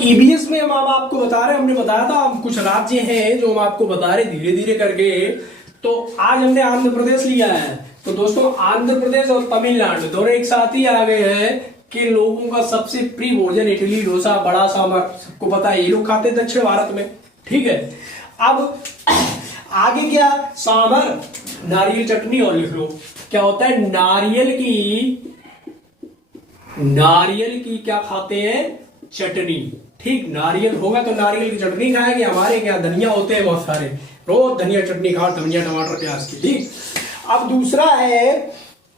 EBS में हम आपको बता रहे हैं, हमने बताया था कुछ राज्य हैं जो हम आपको बता रहे धीरे धीरे करके। तो आज हमने आंध्र प्रदेश लिया है। तो दोस्तों आंध्र प्रदेश और तमिलनाडु दोनों एक साथ ही आ गए हैं कि लोगों का सबसे प्रिय भोजन इडली डोसा बड़ा सांभर, सबको पता है ये लोग खाते हैं दक्षिण भारत में। ठीक है, अब आगे क्या, सांभर नारियल चटनी। और लिख लो क्या होता है, नारियल की क्या खाते हैं, चटनी। ठीक, नारियल होगा तो नारियल की चटनी खाएंगे। हमारे क्या धनिया होते हैं बहुत सारे, रोज धनिया चटनी खाओ, धनिया टमाटर प्याज की। ठीक, अब दूसरा है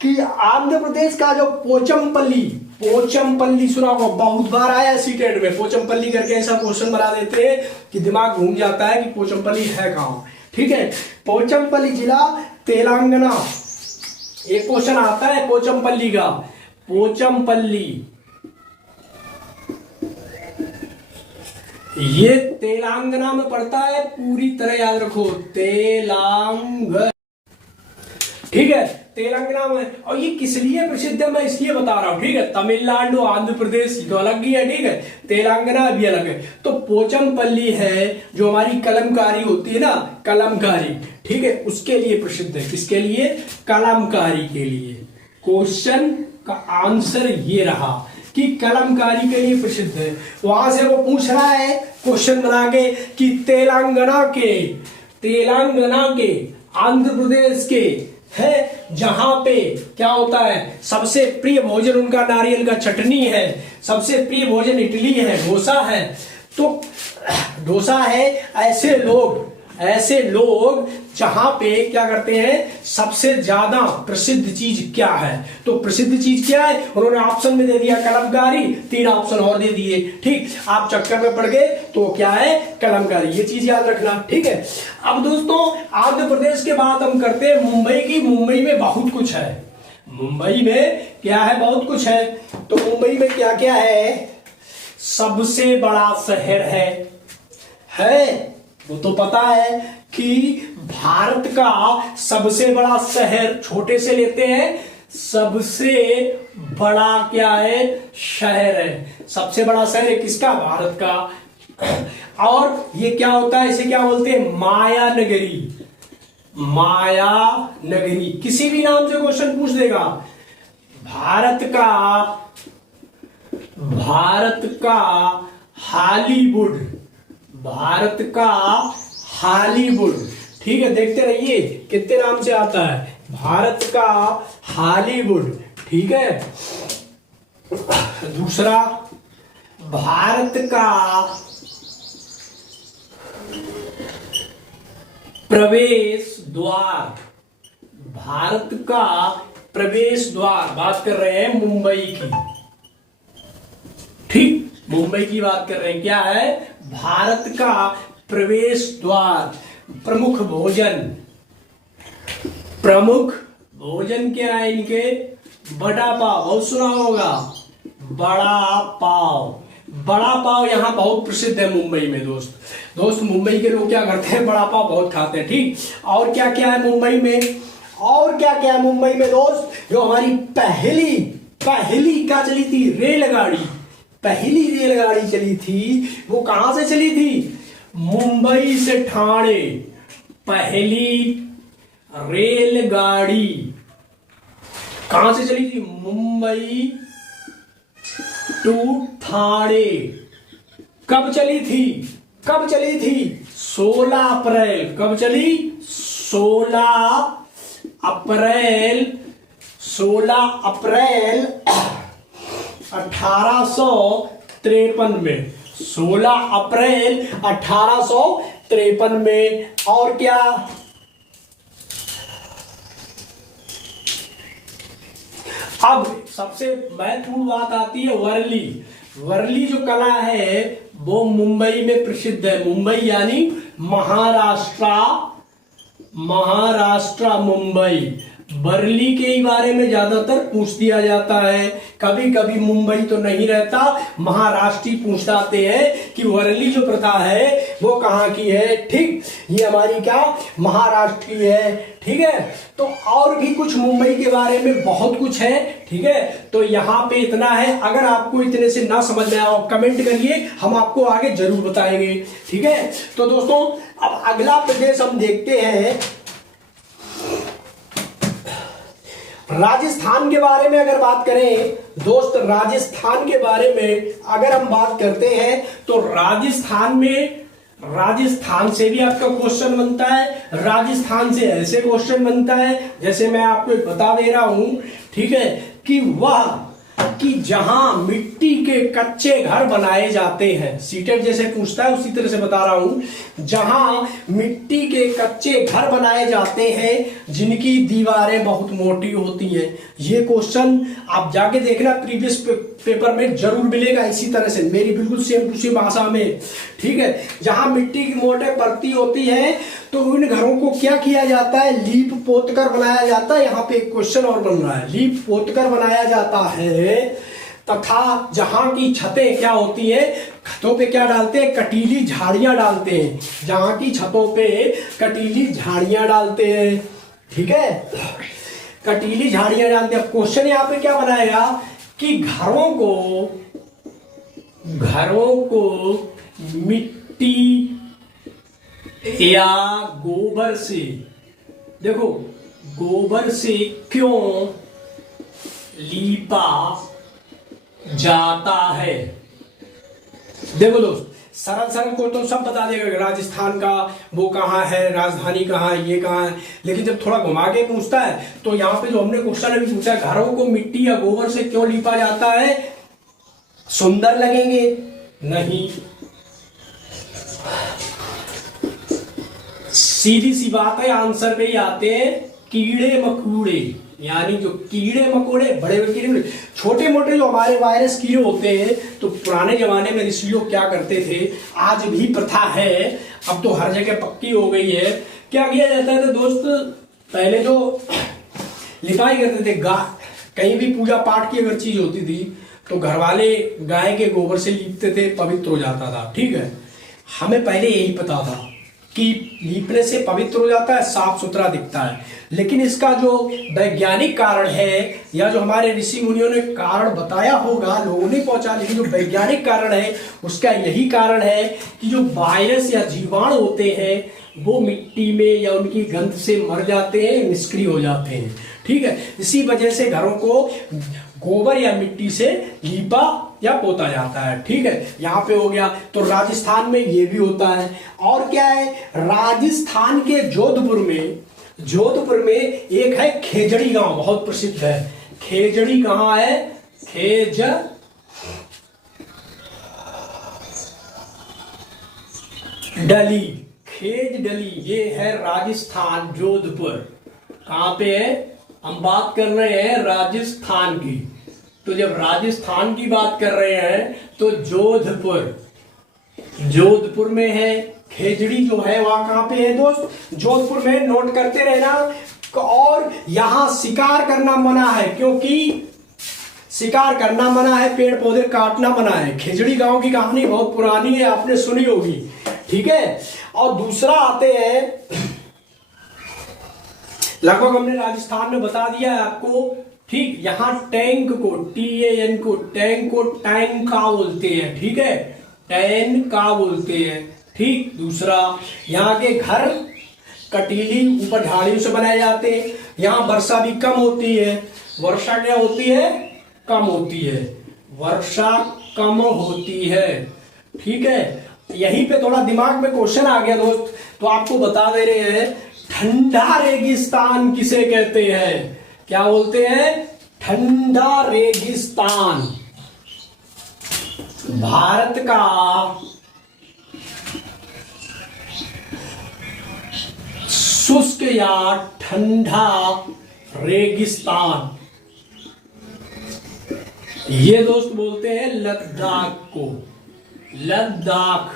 कि आंध्र प्रदेश का जो पोचमपल्ली सुना होगा, बहुत बार आया सीटेट में। पोचमपल्ली करके ऐसा क्वेश्चन बना देते हैं कि दिमाग घूम जाता है कि पोचमपल्ली है कहां। ठीक है, पोचमपल्ली जिला तेलंगाना, एक क्वेश्चन आता है पोचमपल्ली का। पोचमपल्ली ये तेलंगाना में पड़ता है, पूरी तरह याद रखो, तेलंगाना। ठीक है, तेलंगाना में। और ये किस लिए प्रसिद्ध है मैं इसलिए बता रहा हूं। ठीक है, तमिलनाडु आंध्र प्रदेश तो अलग ही है, ठीक है, तेलंगाना भी अलग है। तो पोचमपल्ली है जो हमारी कलमकारी होती है ना, कलमकारी, ठीक है, उसके लिए प्रसिद्ध है। किसके लिए, कलमकारी के लिए। क्वेश्चन का आंसर ये रहा कि कलमकारी के लिए प्रसिद्ध है। वहां से वो पूछ रहा है क्वेश्चन बना के कि तेलंगाना के आंध्र प्रदेश के है जहां पे क्या होता है, सबसे प्रिय भोजन उनका नारियल का चटनी है, सबसे प्रिय भोजन इडली है, डोसा है। तो डोसा है, ऐसे लोग जहां पे क्या करते हैं, सबसे ज्यादा प्रसिद्ध चीज क्या है। तो प्रसिद्ध चीज क्या है, उन्होंने ऑप्शन में दे दिया कलमकारी, 3 ऑप्शन और दे दिए। ठीक, आप चक्कर में पड़ गए तो क्या है, कलमकारी, ये चीज याद रखना। ठीक है, अब दोस्तों आंध्र प्रदेश के बाद हम करते हैं मुंबई की। मुंबई में बहुत कुछ है, मुंबई में क्या है, बहुत कुछ है। तो मुंबई में क्या क्या है, सबसे बड़ा शहर है वो तो पता है कि भारत का सबसे बड़ा शहर, छोटे से लेते हैं, सबसे बड़ा क्या है, शहर है। सबसे बड़ा शहर है किसका, भारत का। और ये क्या होता है, इसे क्या बोलते हैं, माया नगरी। किसी भी नाम से क्वेश्चन पूछ देगा। भारत का हॉलीवुड। ठीक है, देखते रहिए कितने नाम से आता है, भारत का हॉलीवुड। ठीक है, दूसरा भारत का प्रवेश द्वार, बात कर रहे हैं मुंबई की। ठीक, मुंबई की बात कर रहे हैं, क्या है, भारत का प्रवेश द्वार। प्रमुख भोजन क्या है इनके, बड़ा पाव, बहुत सुना होगा, बड़ा पाव यहाँ बहुत प्रसिद्ध है मुंबई में। दोस्त मुंबई के लोग क्या करते हैं, बड़ा पाव बहुत खाते हैं। ठीक, और क्या क्या है मुंबई में, दोस्त, जो हमारी पहली क्या चली थी, पहली रेलगाड़ी चली थी, वो कहां से चली थी, मुंबई से ठाणे। पहली रेलगाड़ी कहां से चली थी, मुंबई टू ठाणे। कब चली थी, 16 अप्रैल। कब चली, 16 अप्रैल 1853 में, 16 अप्रैल 1853 में। और क्या, अब सबसे महत्वपूर्ण बात आती है वर्ली जो कला है वो मुंबई में प्रसिद्ध है। मुंबई यानी महाराष्ट्र मुंबई। वर्ली के ही बारे में ज्यादातर पूछ दिया जाता है। कभी कभी मुंबई तो नहीं रहता, महाराष्ट्र ही पूछ जाते हैं कि वर्ली जो प्रथा है वो कहाँ की है। ठीक, ये हमारी क्या महाराष्ट्र की है। ठीक है, तो और भी कुछ मुंबई के बारे में बहुत कुछ है। ठीक है, तो यहाँ पे इतना है। अगर आपको इतने से ना समझ में आओ कमेंट करिए, हम आपको आगे जरूर बताएंगे। ठीक है, तो दोस्तों अब अगला प्रदेश हम देखते हैं राजस्थान के बारे में। अगर बात करें दोस्त राजस्थान के बारे में अगर हम बात करते हैं तो राजस्थान से भी आपका क्वेश्चन बनता है, राजस्थान से ऐसे क्वेश्चन बनता है जैसे मैं आपको एक बता दे रहा हूं। ठीक है, कि जहां मिट्टी के कच्चे घर बनाए जाते हैं, सीटेट जैसे पूछता है उसी तरह से बता रहा हूं, जहां मिट्टी के कच्चे घर बनाए जाते हैं जिनकी दीवारें बहुत मोटी होती हैं। ये क्वेश्चन आप जाके देखना, प्रीवियस पेपर में जरूर मिलेगा इसी तरह से, मेरी बिल्कुल सेम टू सेम भाषा में। ठीक है, जहां मिट्टी की मोटे परती होती है तो उन घरों को क्या किया जाता है, लीप पोत कर बनाया जाता है। यहाँ पे एक क्वेश्चन और बन रहा है, लीप पोत कर बनाया जाता है। तथा जहां की छतें क्या होती है, छतों पे क्या डालते हैं, कटीली झाड़ियां डालते हैं। जहां की छतों पे कटीली झाड़ियां डालते हैं। ठीक है, कटीली झाड़ियां डालते हैं। क्वेश्चन यहाँ पे क्या बनाएगा कि घरों को मिट्टी या गोबर से, देखो गोबर से क्यों लीपा जाता है। देखो दोस्त, सरल को तो सब बता देगा, राजस्थान का वो कहाँ है, राजधानी कहाँ है, ये कहाँ है। लेकिन जब थोड़ा घुमा के पूछता है तो यहाँ पे जो हमने क्वेश्चन अभी पूछा है, घरों को मिट्टी या गोबर से क्यों लीपा जाता है, सुंदर लगेंगे नहीं। सीधी सी बात है, आंसर पे ही आते हैं कीड़े मकोड़े। यानी जो कीड़े मकोड़े, बड़े बड़े कीड़े, छोटे मोटे जो हमारे वायरस कीड़े होते हैं, तो पुराने जमाने में ऋषि लोग क्या करते थे, आज भी प्रथा है, अब तो हर जगह पक्की हो गई है। क्या किया जाता है तो दोस्त, पहले जो लिपाई करते थे, कहीं भी पूजा पाठ की अगर चीज होती थी तो घर वाले गाय के गोबर से लीपते थे, पवित्र हो जाता था। ठीक है, हमें पहले यही पता था कि लीपने से पवित्र हो जाता है, साफ सुथरा दिखता है। लेकिन इसका जो वैज्ञानिक कारण है, या जो हमारे ऋषि मुनियों ने कारण बताया होगा, लोगों ने पहुंचा, लेकिन जो वैज्ञानिक कारण है उसका यही कारण है कि जो वायरस या जीवाणु होते हैं वो मिट्टी में या उनकी गंध से मर जाते हैं, निष्क्रिय हो जाते हैं। ठीक है, इसी वजह से घरों को गोबर या मिट्टी से लीपा या पोता जाता है। ठीक है, यहाँ पे हो गया। तो राजस्थान में ये भी होता है। और क्या है, राजस्थान के जोधपुर में एक है खेजड़ी गांव, बहुत प्रसिद्ध है। खेजड़ी कहाँ है, खेजडली, ये है राजस्थान, जोधपुर। कहाँ पे है, हम बात कर रहे हैं राजस्थान की। तो जब राजस्थान की बात कर रहे हैं तो जोधपुर में है। खेजड़ी जो है वहां कहाँ पे है दोस्त, जोधपुर में, नोट करते रहना। और यहां शिकार करना मना है, क्योंकि शिकार करना मना है, पेड़ पौधे काटना मना है। खेजड़ी गांव की कहानी बहुत पुरानी है, आपने सुनी होगी। ठीक है, और दूसरा आते हैं, लगभग हमने राजस्थान में बता दिया है आपको। ठीक, यहां टैंक को, TAN को, टैंक को टैंका बोलते हैं। ठीक है, टैंका बोलते हैं। ठीक, दूसरा यहाँ के घर कटीली ऊपर झाड़ियों से बनाए जाते हैं। यहाँ वर्षा भी कम होती है। वर्षा क्या होती है, कम होती है, वर्षा कम होती है। ठीक है, यहीं पे थोड़ा दिमाग में क्वेश्चन आ गया दोस्त, तो आपको बता दे रहे हैं, ठंडा रेगिस्तान किसे कहते हैं, क्या बोलते हैं, ठंडा रेगिस्तान। भारत का शुष्क या ठंडा रेगिस्तान, ये दोस्त बोलते हैं लद्दाख को। लद्दाख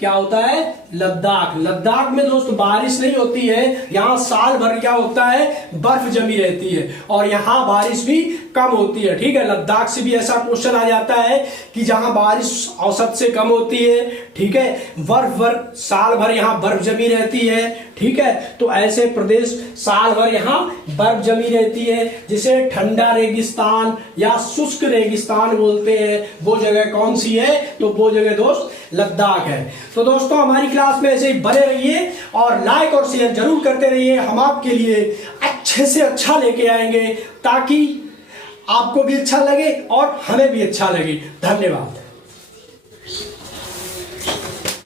क्या होता है? लद्दाख। लद्दाख में दोस्त बारिश नहीं होती है, यहाँ साल भर क्या होता है? बर्फ जमी रहती है और यहाँ बारिश भी कम होती है। ठीक है, लद्दाख से भी ऐसा क्वेश्चन आ जाता है कि जहां बारिश औसत से कम होती है, ठीक है, बर्फ साल भर यहाँ बर्फ जमी रहती है। ठीक है, तो ऐसे प्रदेश साल भर यहाँ बर्फ जमी रहती है, जिसे ठंडा रेगिस्तान या शुष्क रेगिस्तान बोलते हैं। वो जगह कौन सी है? तो वो जगह दोस्त लद्दाख है। तो दोस्तों हमारी क्लास में ऐसे ही बने रहिए और लाइक और शेयर जरूर करते रहिए। हम आपके लिए अच्छे से अच्छा लेके आएंगे ताकि आपको भी अच्छा लगे और हमें भी अच्छा लगे। धन्यवाद।